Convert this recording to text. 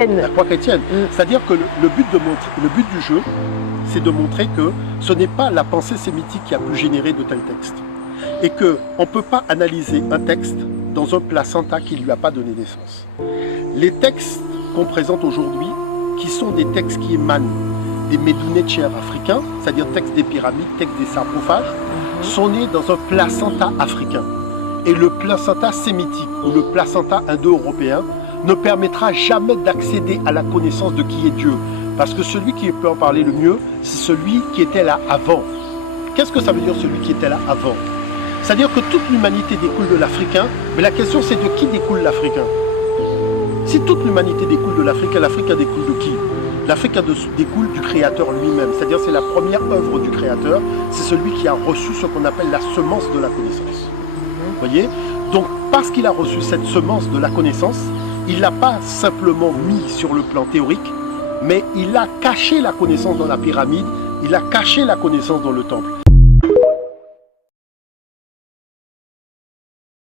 La foi chrétienne. C'est-à-dire que le but du jeu, c'est de montrer que ce n'est pas la pensée sémitique qui a pu générer de tels textes. Et qu'on ne peut pas analyser un texte dans un placenta qui ne lui a pas donné naissance. Les textes qu'on présente aujourd'hui, qui sont des textes qui émanent des médounées de chair africains, c'est-à-dire textes des pyramides, textes des sarcophages, sont nés dans un placenta africain. Et le placenta sémitique ou le placenta indo-européen ne permettra jamais d'accéder à la connaissance de qui est Dieu. Parce que celui qui peut en parler le mieux, c'est celui qui était là avant. Qu'est-ce que ça veut dire celui qui était là avant? C'est-à-dire que toute l'humanité découle de l'Africain, mais la question c'est de qui découle l'Africain? Si toute l'humanité découle de l'Africain, l'Africain découle de qui? L'Africain découle du Créateur lui-même, c'est-à-dire c'est la première œuvre du Créateur, c'est celui qui a reçu ce qu'on appelle la semence de la connaissance. Vous voyez? Donc parce qu'il a reçu cette semence de la connaissance, il ne l'a pas simplement mis sur le plan théorique, mais il a caché la connaissance dans la pyramide, il a caché la connaissance dans le temple.